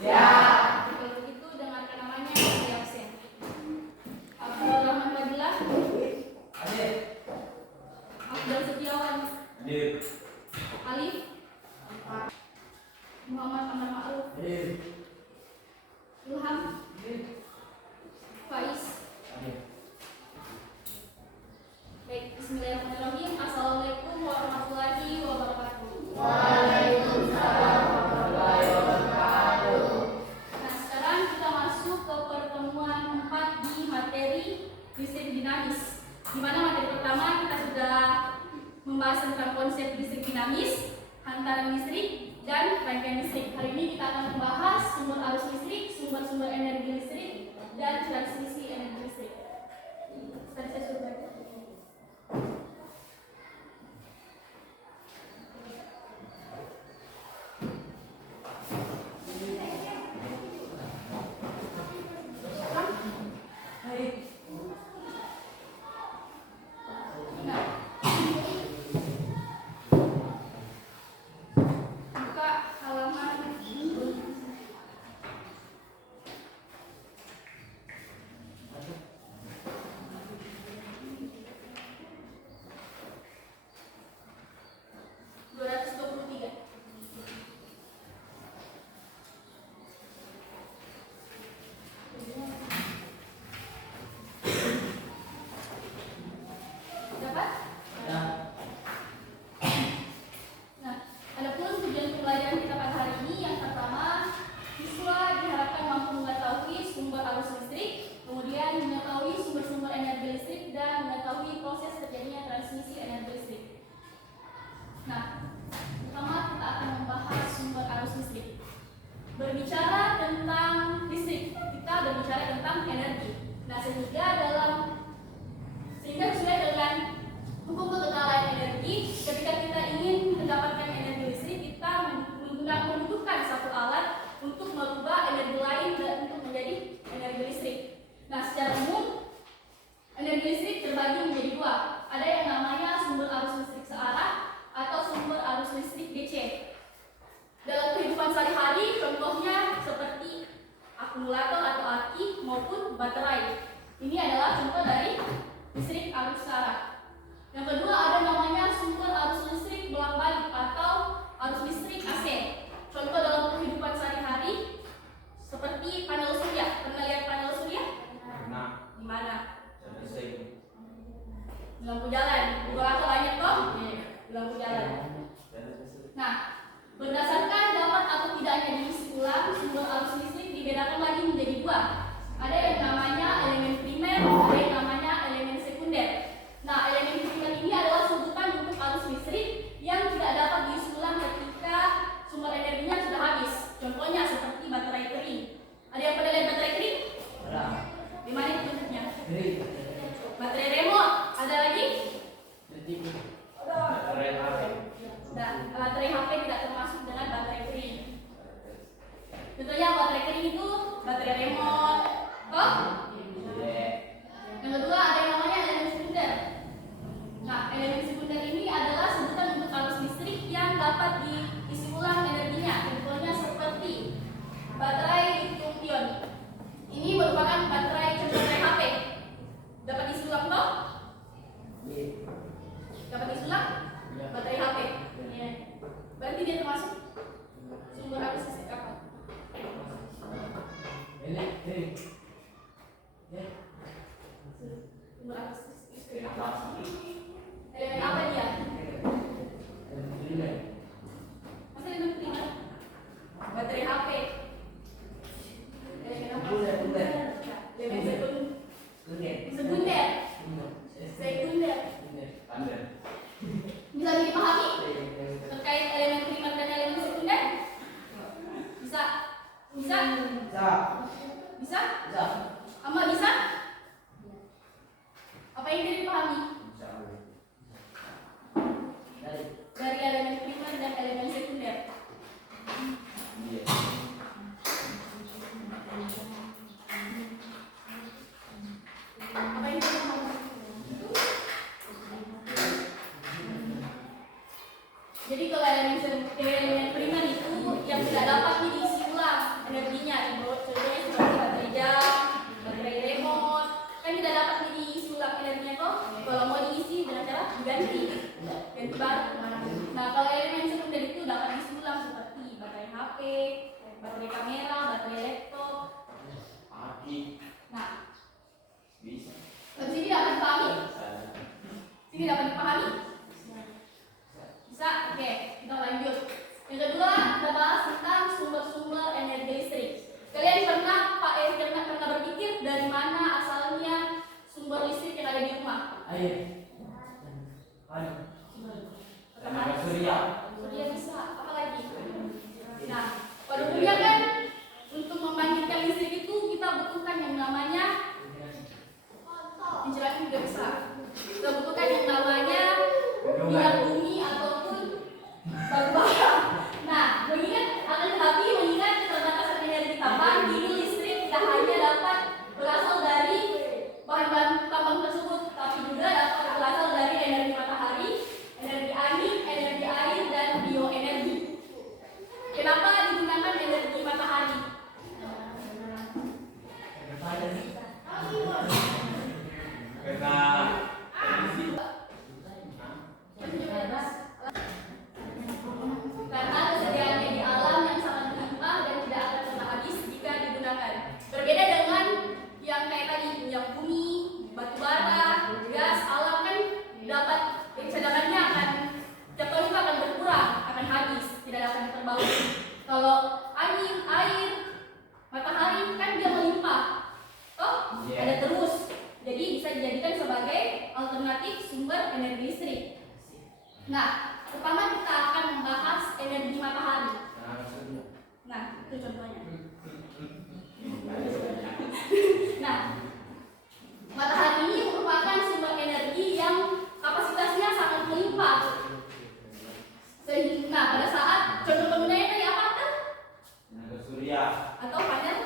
Siap. Kalau begitu dengarkan namanya yang absen. Abdul Rahman Fadilah. Hadir. Abdul Setiawan. Hadir. Alif. Muhammad Amar Ma'ruf. Hadir. Ilham. Hadir. Faiz. Hadir. Baik, bismillahirrahmanirrahim. Assalamualaikum warahmatullahi wabarakatuh. Waalaikumsalam warahmatullahi wabarakatuh. Nah, sekarang kita masuk ke pertemuan 4 di materi listrik dinamis. Di mana materi pertama kita sudah membahas tentang konsep listrik dinamis, hantaran listrik, dan rangkaian listrik. Hari ini kita akan membahas sumber arus listrik, sumber-sumber energi listrik, dan transmisi energi listrik. Tadi saya sudah baca. Buka halaman 223. Dapat? Ya. Nah, adapun tujuan pembelajaran kita pada hari ini yang pertama, siswa diharapkan mampu mengetahui sumber arus listrik, kemudian mengetahui sumber-sumber energi listrik, dan mengetahui proses terjadinya transmisi energi listrik. Nah, pertama kita akan membahas sumber arus listrik. Berbicara tentang listrik, kita berbicara tentang energi. Nah, sehingga sesuai dengan hukum kekekalan energi, ketika kita ingin mendapatkan energi listrik, kita membutuhkan satu alat untuk merubah energi lain dan untuk menjadi energi listrik. Nah, secara umum energi listrik terbagi menjadi dua. Ada yang namanya sumber arus listrik searah atau sumber arus listrik DC. Dalam kehidupan sehari-hari, contohnya seperti akumulator atau aki maupun baterai. Ini adalah contoh dari listrik arus searah. Yang kedua ada namanya sumber arus listrik bolak-balik atau arus listrik AC. Contoh dalam kehidupan sehari-hari seperti panel surya. Pernah lihat panel surya? Nah, Di mana? jadi saya Di lampu jalan. Di Golaka banyak toh? Di lampu jalan. Nah, berdasarkan dapat atau tidaknya diisi ulang, sumber arus listrik dibedakan lagi menjadi dua. Ada yang namanya elemen primer, ada yang namanya elemen sekunder. Nah, elemen primer ini adalah sebutan untuk arus listrik yang tidak dapat diisi ulang ketika sumber energinya sudah habis. Contohnya seperti baterai kering. Ada yang pernah lihat baterai kering? ada. Di mana itu bentuknya? Jadi, Baterai remote. Ada lagi? jadi baterai HP. Nah, baterai HP tidak termasuk dengan baterai kering. Contohnya baterai kering itu baterai remote. Oh? Iya. Yang kedua ada yang namanya elemen sekunder. Nah, elemen sekunder ini adalah sebutan untuk arus listrik yang dapat diisi ulang energinya. Contohnya seperti baterai lithium-ion. Ini merupakan baterai HP. Dapat diisi ulang toh? Iya. Dapat diisi ulang? Iya. Baterai HP. Iya. Berarti dia termasuk sumber arus listrik apa? Elektrik. Ya. Sumber arus listrik apa? Elemen apa dia? Elektrik. Masa elemen primer? Baterai HP. Elemen apa? Sekunder. Elemen sekunder. Sekunder. Sekunder. Sekunder. Bisa dipahami terkait elemen primer dan elemen sekunder? Bisa? Bisa? Bisa. Bisa? Bisa. Ama bisa? Apa yang tidak dipahami? Bisa. Dari elemen primer dan elemen sekunder. Iya. Apa yang tidak dipahami? Jadi kalau elemen primer itu yang tidak dapat diisi ulang energi dijadikan sebagai alternatif sumber energi listrik. Nah, pertama kita akan membahas energi matahari. Nah, itu contohnya. Nah, matahari ini merupakan sumber energi yang kapasitasnya sangat melimpah. Nah, pada saat contoh penggunanya tadi apa tuh? Tenaga surya. Atau panel?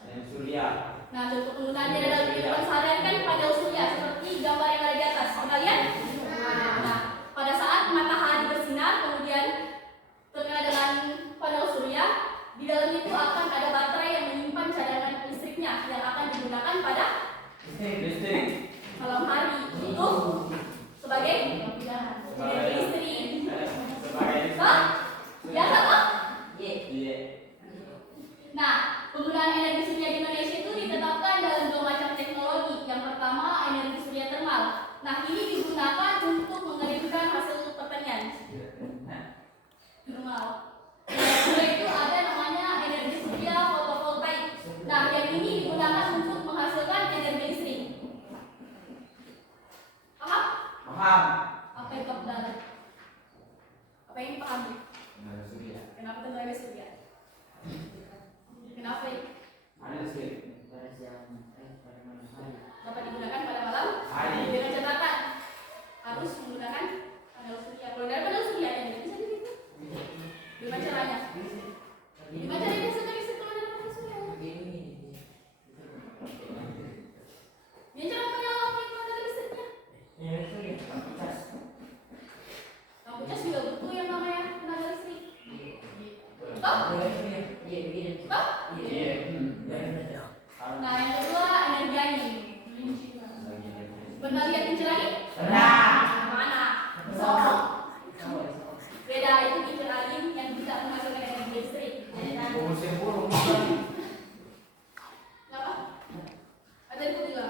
Panel surya. Nah, contoh penggunaannya dalam kehidupan sehari-hari kan panel surya seperti gambar yang ada di atas. Pernah lihat? Nah, pada saat matahari bersinar kemudian terkena dengan panel surya, di dalamnya itu akan ada baterai yang menyimpan cadangan listriknya yang akan digunakan pada Listrik. malam hari itu sebagai energi listrik. Sebagai Hah? Biasa toh? Iya. Nah, penggunaan energi surya di Indonesia itu ditetapkan dalam dua macam teknologi. Yang pertama, energi surya termal. Nah, ini digunakan untuk mengeringkan hasil pertanian. Termal. Yang kedua itu ada namanya energi surya fotovoltaik. Nah, yang ini digunakan untuk menghasilkan energi listrik. Paham? Paham. Apa itu benar? Apa yang paham? Tenaga surya. Kenapa tenaga surya? Kenapa ya? Ada listrik. Dapat digunakan pada malam Hari. dengan catatan harus menggunakan panel surya. Kalau dari panel surya ya bisa gitu. Gimana caranya? Gimana cara menghasilkan listrik kalau dari panel surya? Gimana cara menyalakan kalau dari listriknya? Lampu cas juga butuh yang namanya tenaga listrik. Toh? Toh? Iya. Nah, yang kedua energi angin. Pernah lihat kincir angin? Pernah. Mana? Sono. Beda, itu kincir angin yang bisa menghasilkan energi listrik. Musim burung. Kenapa? Ada yang juga?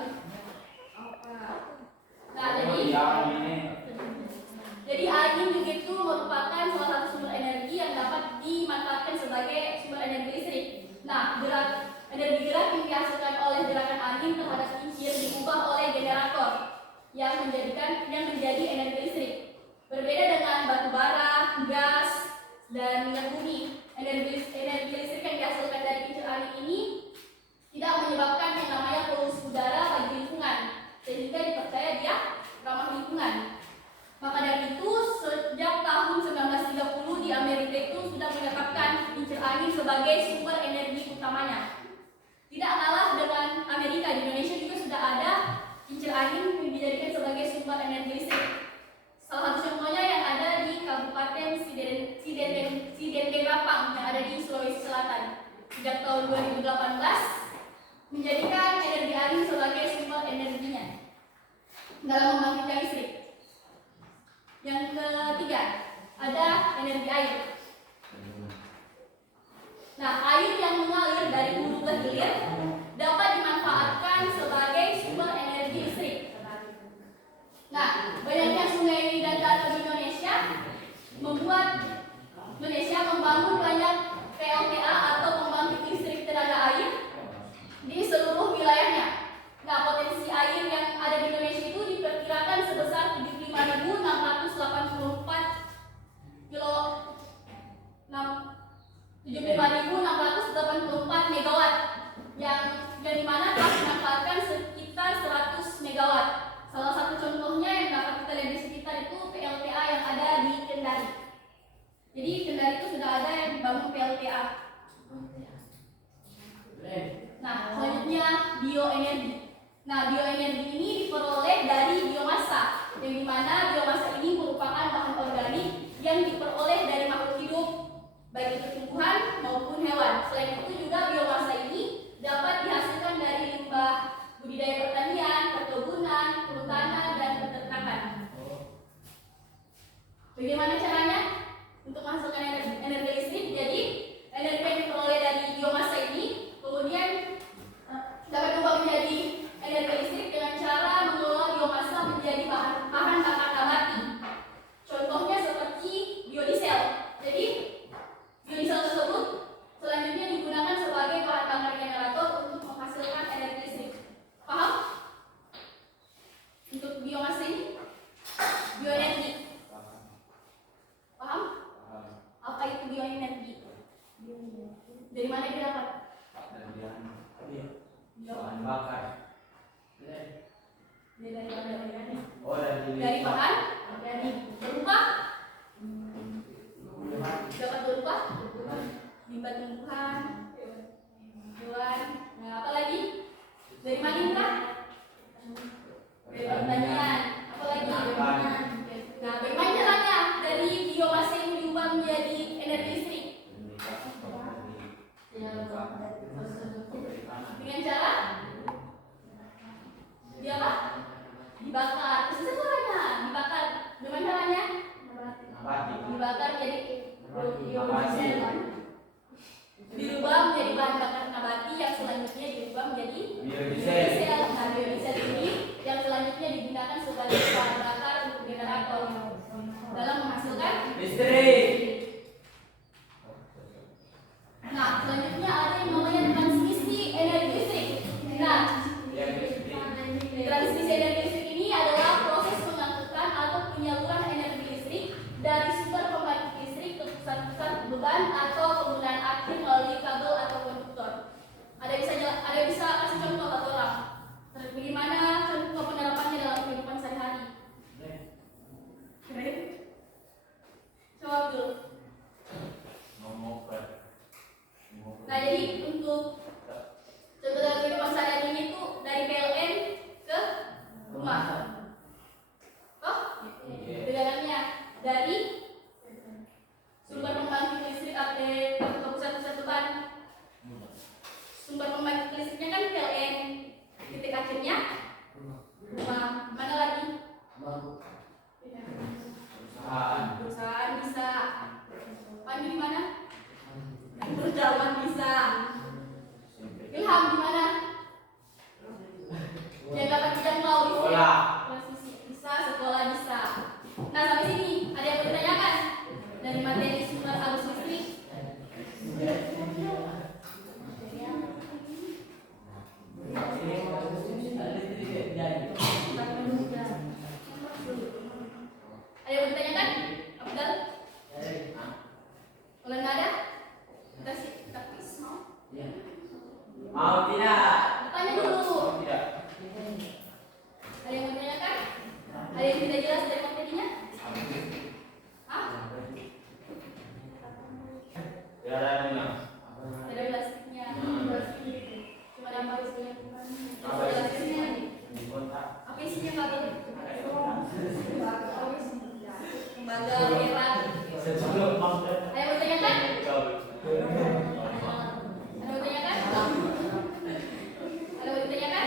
Apa? Nah, jadi angin juga itu merupakan salah satu sumber energi yang dapat dimanfaatkan sebagai sumber energi listrik. Nah, energi gerak yang dihasilkan oleh gerakan angin terhadap kincir diubah oleh generator yang menjadi energi listrik. Berbeda dengan batu bara, gas, dan minyak bumi, energi listrik yang dihasilkan dari kincir angin ini tidak menyebabkan yang namanya polusi udara bagi lingkungan, sehingga dipercaya dia ramah lingkungan. Maka dari itu, sejak tahun 1930 di Amerika itu sudah menetapkan kincir angin sebagai sumber energi utamanya. Tidak kalah dengan Amerika, di Indonesia juga sudah ada kincir angin yang dijadikan sebagai sumber energi listrik. Salah satu contohnya yang ada di Kabupaten Sidendegapang yang ada di Sulawesi Selatan. Sejak tahun 2018 menjadikan energi angin sebagai sumber energinya dalam membangkitkan listrik. Yang ketiga, ada energi air. Nah, air yang mengalir dari hulu ke hilir dapat dimanfaatkan sebagai sumber energi listrik. Nah, banyaknya sungai dan danau di Indonesia membuat Indonesia membangun banyak PLTA atau pembangkit listrik tenaga air di seluruh wilayahnya. Nah, potensi air yang ada di Indonesia itu diperkirakan sebesar 75.684 megawatt yang di mana telah dimanfaatkan sekitar 100 megawatt. Salah satu contohnya yang dapat kita lihat di sekitar itu PLTA yang ada di Kendari. Jadi Kendari itu sudah ada yang dibangun PLTA. Nah, selanjutnya bioenergi. Nah, bioenergi ini diperoleh dari biomasa, yang dimana biomasa ini merupakan bahan organik yang diperoleh dari makhluk hidup, baik itu tumbuhan maupun hewan. Selain itu juga biomasa ini dapat dihasilkan dari limbah budidaya pertanian, perkebunan, perhutanan, dan peternakan. Bagaimana caranya untuk menghasilkan energi listrik? Jadi energi yang diperoleh dari biomasa ini kemudian dapat diubah menjadi energi listrik mana dia dapat? Bahan bakar. Dia dari mana? Oh, Dari bahan berupa dapat berupa limbah tumbuhan, hewan. Nah, apa lagi? Dari mana kah? Dari pertanian. Apa lagi? Nah, bagaimana caranya dari biomasa yang diubah menjadi energi listrik? Dengan cara dia apa? Dibakar. Susah caranya. Dibakar. Bagaimana caranya? Dibakar jadi biomasa. Dirubah menjadi bahan bakar nabati yang selanjutnya dirubah menjadi biodiesel. Nah, biodiesel ini yang selanjutnya digunakan sebagai bahan bakar untuk generator dalam menghasilkan listrik. Nah, selanjutnya ada yang namanya transmisi energi listrik. Nah, transmisi energi listrik ini adalah proses pengangkutan atau penyaluran energi listrik dari sumber pembangkit listrik ke pusat-pusat beban atau penggunaan aktif melalui kabel atau konduktor. Ada bisa kasih contoh atau orang? Bagaimana contoh penerapannya dalam kehidupan sehari-hari? Jawab dulu. Nah, jadi untuk contoh dalam kehidupan sehari-hari ini tuh dari PLN ke rumah. Oh, bedaannya dari sumber pembangkit listrik ke pusat-pusat beban. Sumber pembangkit listriknya kan PLN, titik akhirnya rumah. Mana lagi? Perusahaan bisa. Panju di mana? Berjalan bisa. Ilham di mana? Yang dapat dijangkau bisa. Bisa, sekolah bisa. Nah, sampai sini ada yang bertanyakan dari materi sumber arus listrik. Ada yang bertanyakan? Abdal? Kalau nggak ada, kita kuis mau? Mau tidak? Tanya dulu. Tidak. Ada yang bertanyakan? Ada yang tidak jelas dari materinya? Hah? Tidak ada yang Ada plastiknya. Cuma ada isinya. apa Plastiknya. di kota. Apa isinya kabel? Lembaga, merah. Sebelum Ada yang bertanyakan? Ada yang bertanyakan? Ada yang bertanyakan?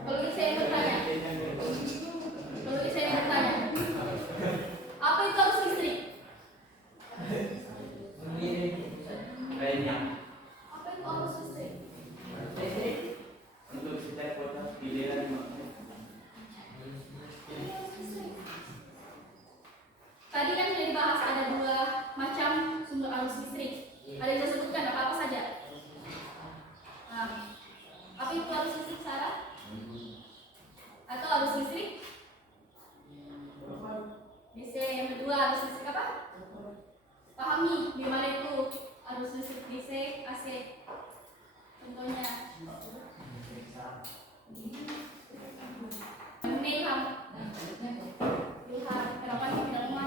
Kalau saya bertanya. Apa itu arus listrik? lainnya Apa itu arus listrik? untuk setiap kota pilihan Tadi kan sudah dibahas ada dua macam sumber arus listrik. Ada yang disebutkan apa saja? Nah, apa itu arus listrik Sarah? Atau arus listrik? DC. Yang kedua arus listrik apa? Pahami di mana itu arus listrik DC, AC. Contohnya. Ilham. Kenapa sih tidak mau?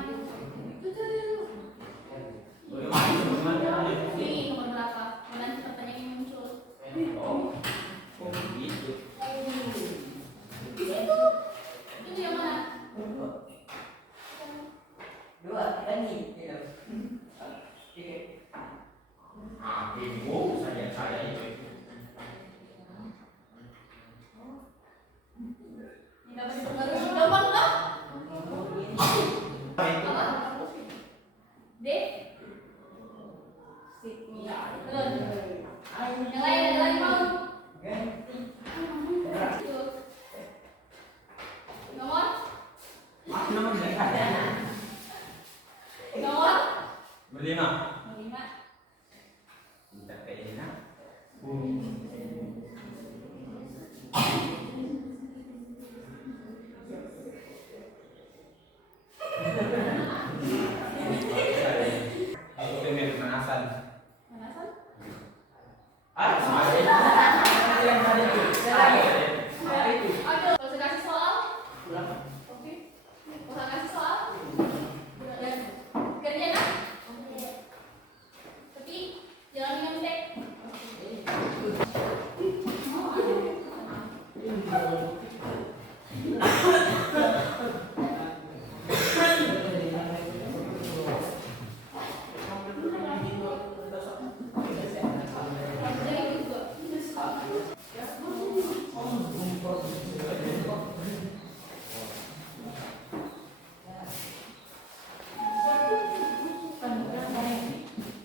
Ini nomor berapa? Nanti pertanyaan yang muncul. gitu. Di situ. Itu yang mana? Dua, ini. Ibu saya itu. Tidak berpengaruh. Gampang nggak? Apa? D. Signia. Terus. Yang lain ada lagi mau? Itu. Nomor? Nomor berapa? Nomor? 5. 5. Kita kayaknya. Aku pengen pemanasan. Ah, sama aja. Yang tadi itu. Ada. Kalau saya kasih soal, oke. Kalau saya kasih soal, dan kerja kan? Tapi jangan minum teh. Jadi juga.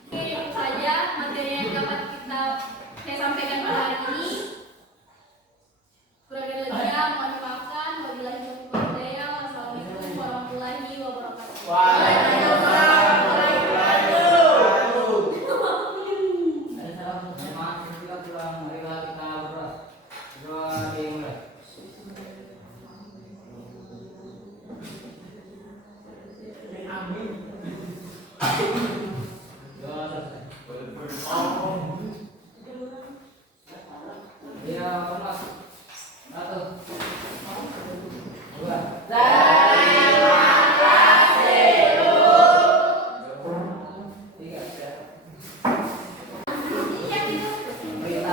Oke, itu saja materi yang dapat saya sampaikan pada hari ini. Kurang dan lebihnya mohon dimaafkan. Wabillahi taufiq wal hidayah. Wassalamualaikum warahmatullahi wabarakatuh. Waalaikumsalam warahmatullahi wabarakatuh. Ada salam maaf kita pulang marilah kita berdoa dimulai. Amin. Doa selesai. Oh. Ya, kelas. Satu. Dua. Tiga. Iya, gitu. Berita.